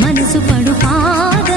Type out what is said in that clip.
మనసు పడు పాద